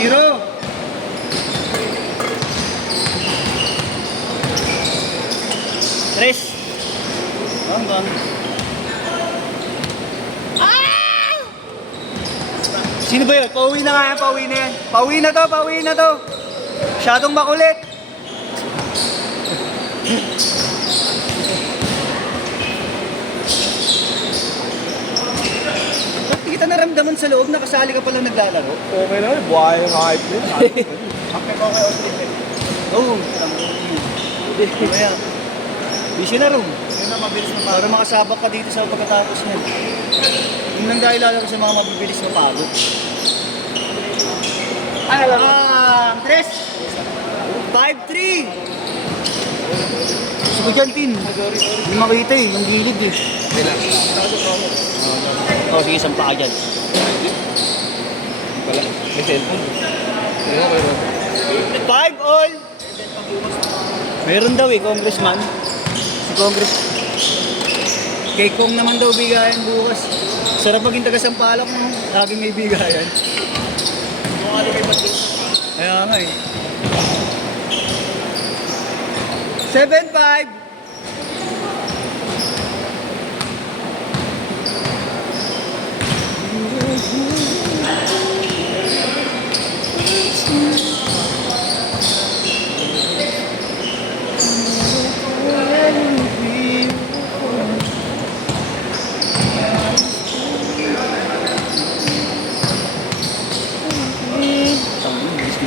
Zero. Tres. Bang. Sino ba yun? Pauwi na nga yan, pauwi na yan. Pauwi na to. Masyadong makulit. Ba't kita naramdaman sa loob na kasali ka palang naglalaro? Okay na, buhay yung hype din. Okay, oo. Mamaya. Busy na room. Yun na, mabilis na Para makasabak ka dito sa pagkatapos niya. Yun lang dahil lalaro sa mga mabibilis na pagod. Ay, alam mo. Tres. 5-3. Gusto ko dyan, Tin. Hindi makita eh. Yung gilid eh. Oo, sige, sampa ka dyan. May cellphone. 5 all. Meron daw eh, congressman. Si Congress. Kay Kong naman daw bigayan bukas. Sarap maging taga-sampalok mo. Laging may bigayan. Kaya nga eh. 7-5.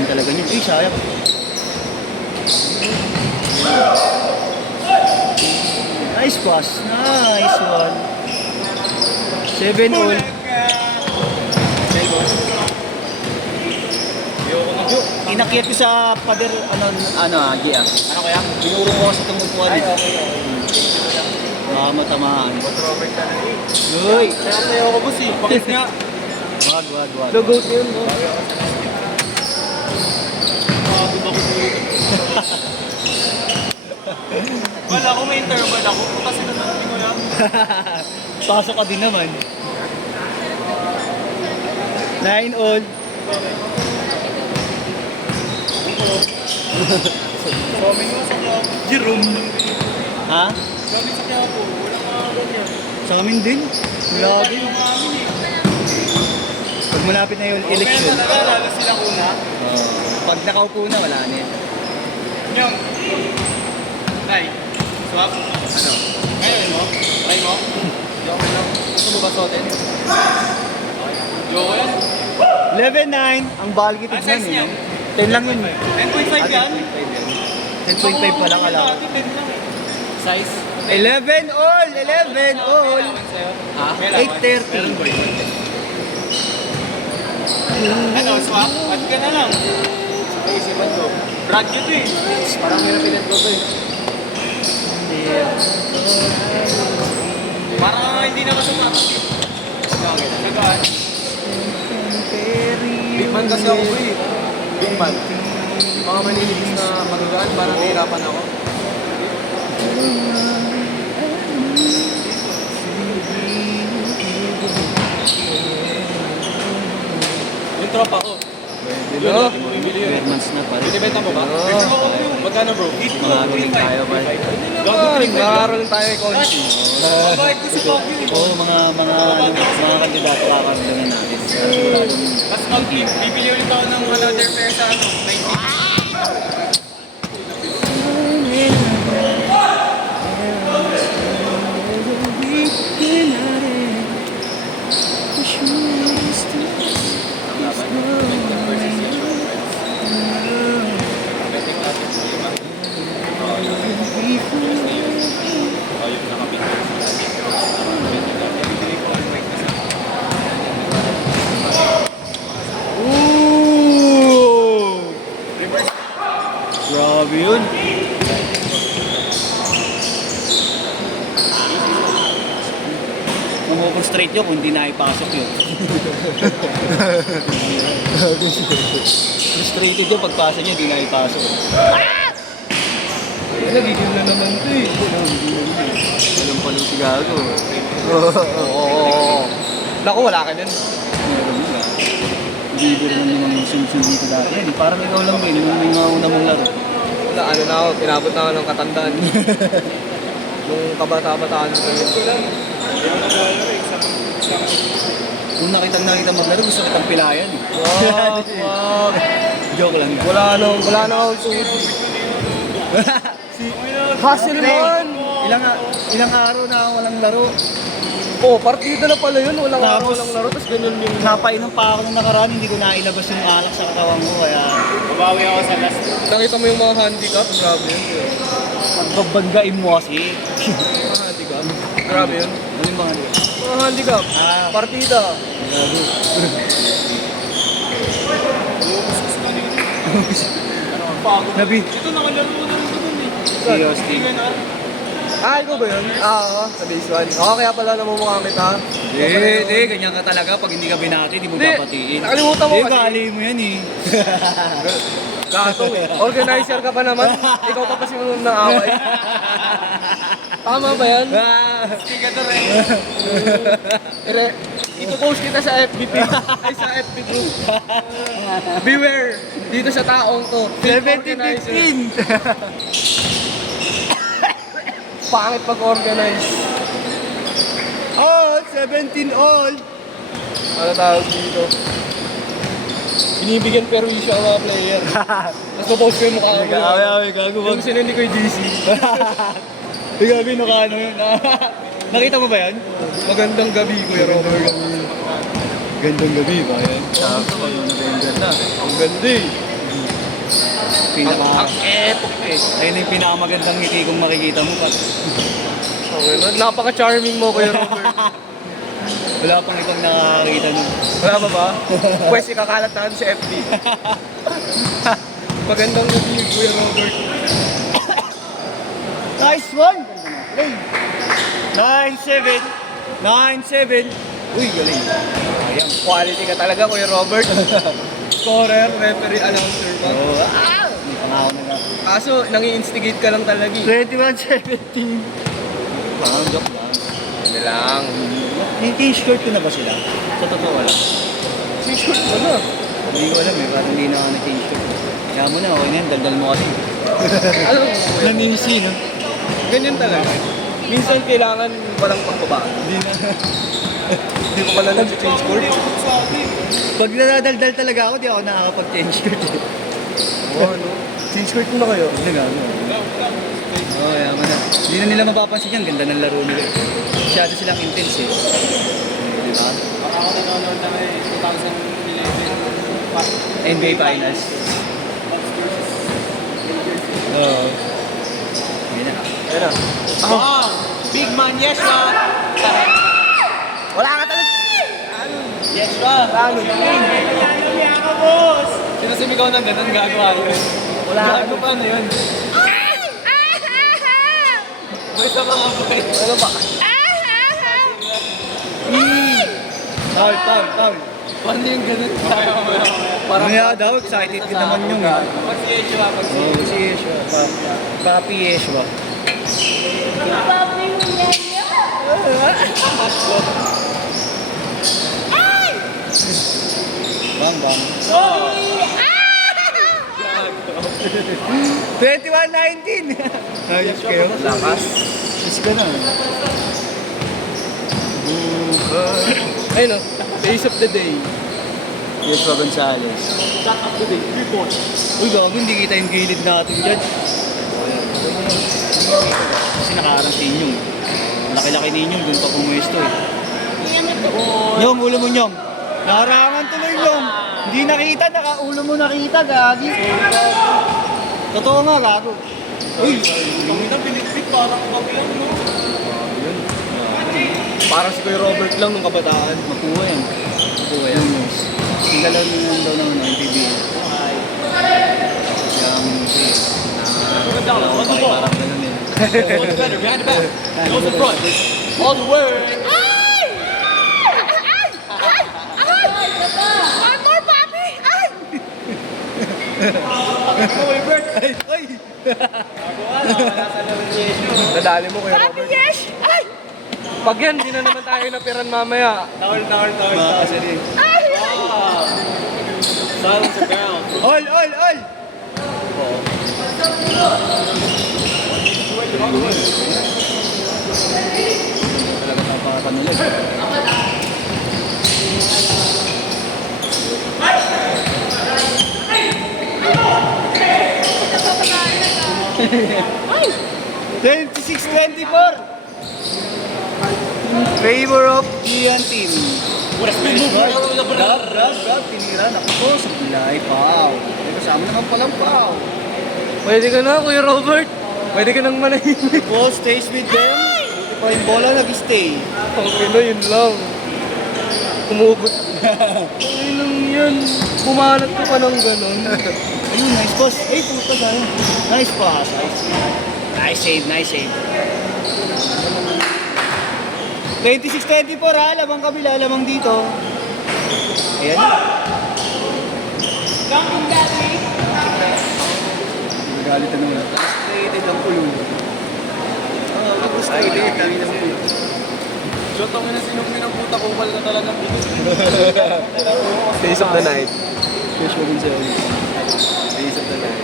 Talaga niya. Uy, sayang. Nice pass. Nice one. 7 all. Inakyat ko sa pader, Agi ah. Ano kaya? Binuro ko kasi itong upuan. Ay, okay. Matamaan. Robert ka na eh. Uy! Sayaw ko boss eh. Pakis nga. Wag. Logo yun, no? Wala ko may interval ako kasi naman ko lang. Pasok ka din naman. 9 all. Sabi ko sa Quiapo. Jerome. Ha? Sabi sa Quiapo. Wala mga ganyan. Sa amin din. Wala din. Yung amin eh. Pag malapit na yung election. Kaya talaga lalo silang una. Pag nakaupo na, wala na yan. Yung. Tay. Swap. Ano? Ngayon mo? Try mo? Joke lang. Gusto mo ba sotin? Joke yan. 11-9. Ang balgi tignan size niya? eh. 10 lang yun. 10.5 yan? 10.5 pa lang alam. Dati 10 lang eh. Size? 11 all! 11 all! Ha? 8.30. Ano, swap? At ka na lang. Isipan ko. Brad yun eh. Parang pinapilit ko to eh. Parang hindi na masama. Nagaan. Big man kasi ako eh. Big man. Mga manilinis na magagaan, parang nahirapan ako. Yung tropa ko. Yun, bibili yun. Months na pare. Binibenta mo ba? Magkano bro? Mga tayo pare. Mag-aaral tayo kay Conchi. Mabait ko si Conchi. Oo, mga kandidato kakaroon natin. Tapos bibili ulit ako ng another pair sa 90. Ooh! Grabe yun. Mag-open straight yun kung hindi na ipasok yun. Frustrated yun pagpasa niya, hindi na ipasok. Nagigil na naman ito eh. Alam pa lang si Gago. Oo. Naku, wala ka din. Hindi rin naman yung sunod dito dati. Parang ikaw lang ba, yung mga una mong laro. Wala, ano na ako, pinabot na ako ng katandaan. Nung kabata-bataan ko lang. Kung nakita maglaro, gusto kitang pilayan eh. Wag. Joke lang. Wala na akong suit. Hustle man! Ilang araw na walang laro. Oh, partida na pala yun. Walang araw, Tapos, walang laro. Tapos ganun yung... Napainom pa ako nung nakaraan, hindi ko nailabas yung alak sa katawan ko, kaya babawi ako sa last. Nakita mo yung mga handicap? Grabe yun. Pagbabanggain mo kasi. Mga handicap? Grabe yun. Ano yung mga nila? Mga handicap? Partida. Nabi. Ito nakalaro na rin doon eh. Si Austin. Ikaw ba yun? Oo, sa base 1. Oo, kaya pala namumukha kita. Hindi, ganyan ka talaga. Pag hindi ka binati, hindi mo Hindi, papatiin. nakalimutan mo kasi. Bali mo yan eh. Gato eh. Organizer ka pa naman. Ikaw pa kasi mo ng away. Tama ba yan? Hindi ka na rin. Ito-post kita sa FB page. Ay, sa FB group. Beware. Dito sa taong to. 70-15. Pangit pag-organize. All, 17 all. Ano tawag dito? Binibigyan perwisyo ang mga player. Tapos post ko yung mukha ko. Gago. Yung sinindi ko yung GC. Gabi, ano yun. Nakita mo ba yan? Magandang gabi, Kuya Robert. Gandang gabi ba yan? Sakto, ano na ba yung ganda? Ang ganda eh. Ang epic eh. ayun yung pinakamagandang ngiti kung makikita mo pa. Napaka-charming mo, Kuya Robert. Wala pang ibang nakakita nun. Wala ba ba? Pwes, ikakalat natin sa FB. Magandang gabi, Kuya Robert. Nice one! Play! 9-7. 9-7. Uy, galing. Ayan. Quality ka talaga, Kuya Robert. Scorer, referee, announcer pa. Oh, may pangako na lang. Kaso, nangi-instigate ka lang talaga. 21-17. Parang joke lang. Hindi lang. T-shirt ko na ba sila? Sa totoo lang. T-shirt mo na. Hindi ko alam eh, parang hindi na ako nag-t-shirt. Kaya mo na, okay na yan, daldal mo kasi. Alam mo, Kuya, Nanisi, no? ganyan talaga. Minsan kailangan walang pagbaba. Hindi na. Hindi ko pala nag-change court. Pag nadadaldal talaga ako, di ako nakakapag-change shirt. Oo, no? Change court mo na kayo. Hindi na gano'n. Oo, yaman na. Hindi na nila mapapansin yan, ganda ng laro nila. Masyado silang intense eh. Di ba? Ako nanonood na may 2011 NBA Finals. Oo. Ayun na. Ayun na. Wow! Big man, yes, ma! Wala ka talaga! Yes, ma! Ano? Sino sumigaw ng ganun gagawa yun? Wala ka. Gago pa na yun. Boy sa mga boy. Ano ba? Foul. Paano yung ganun? Parang kaya daw, excited ka naman yung Pag si Yeshua, Oo, si Yeshua. Papi Yeshua. Bang. 21-19! Ayos kayo. Lakas. Ayos ka na. Ayun o, face of the day. Yeshua Gonzalez. Shot of the day, 3 points. Uy, gago, hindi kita yung gilid natin dyan. Kasi nakaharang si Inyong. Laki-laki ni Inyong, dun pa pumuesto eh. Nyong, ulo mo Nyong. Naharangan tuloy Nyong. Hindi nakita, ulo mo nakita, gagi. Totoo nga, gago. Uy, Kami na pinitpit para kumaglang, no? Parang si Kuya Robert lang nung kabataan. makuha yan. Tingala nyo lang daw ng PBA. Yung Parang ganun eh. Better, behind the back. Nose in front. All the way. One more, papi! Ay! Ay! Nadali mo Kuya Papi, Robert. yes! Ay! Pag yan, di na naman tayo napiran mamaya. Actually. Ay! Silence the ground. All! Talaga tapakan nila. Ay! 26-24. Favor of Gian team. Grab, tinira. Naku, sa bilay, pao. May kasama naman palang pao. Pwede ka na, Kuya Robert. Pwede ka nang manahimik. Ball stays with them. Buti pa yung bola nag-stay. Ang ina, yun lang. Kumugot. Ay lang yan. Bumanat ka pa ng ganun. Ayun, nice pass. Eh, puta tayo. Nice pass. Nice save. 26-24 ha, lamang kabila, lamang dito. Ayan. Magalit na naman. Frustrated ang ulo. Frustrated kami ng ulo. Jotong na sinugmi ng puta, kupal ka talaga. Days of the night. Usually sa Days of the night.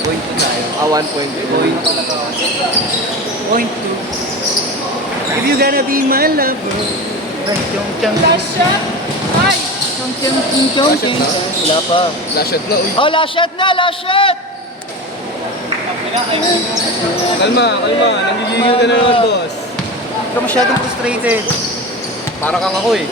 point 2 tayo. 1 point. Point Point 2. If you gonna be my lover. Chong. Last shot! Ay! Chong. Wala pa. Last shot na, uy. Oh, last shot na, last shot! Kalma. Nanggigigil ka na naman, boss. Huwag ka masyadong frustrated. Para kang ako eh.